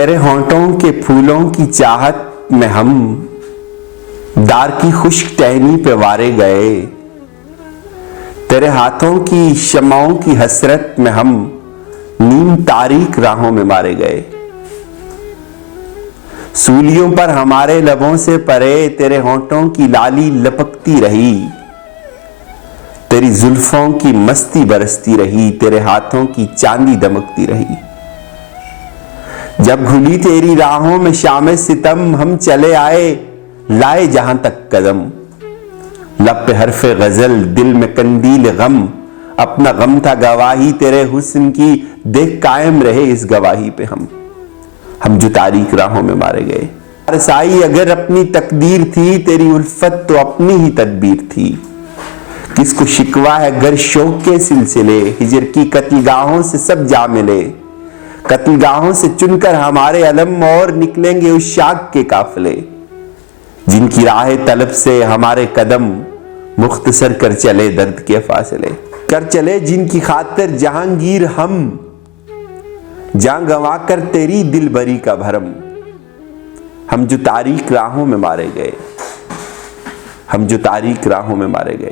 तेरे होंठों के फूलों की चाहत में हम दार की खुश्क टहनी पे वारे गए। तेरे हाथों की शमाओं की हसरत में हम नीम तारीक राहों में मारे गए। सूलियों पर हमारे लबों से परे तेरे होंठों की लाली लपकती रही। तेरी जुल्फों की मस्ती बरसती रही, तेरे हाथों की चांदी दमकती रही। जब घुली तेरी राहों में शाम सितम हम चले आए लाए जहां तक कदम। लब पे हरफे गजल दिल में कंदील गम, अपना गम था गवाही तेरे हुस्न की, देख कायम रहे इस गवाही पे हम जो तारीक राहों में मारे गए। रसाई अगर अपनी तकदीर थी तेरी उल्फत तो अपनी ही तदबीर थी। किसको शिकवा है गर शौक के सिलसिले, हिजर की कत्लगाहों से सब जा मिले। कत्लगाहों से चुनकर हमारे अलम और निकलेंगे उस शाख के काफिले। जिनकी राह तलब से हमारे कदम मुख्तसर कर चले दर्द के फासले। कर चले जिनकी खातिर जहांगीर हम, जान गंवा कर तेरी दिलबरी का भरम। हम जो तारीक राहों में मारे गए, हम जो तारीक राहों में मारे गए।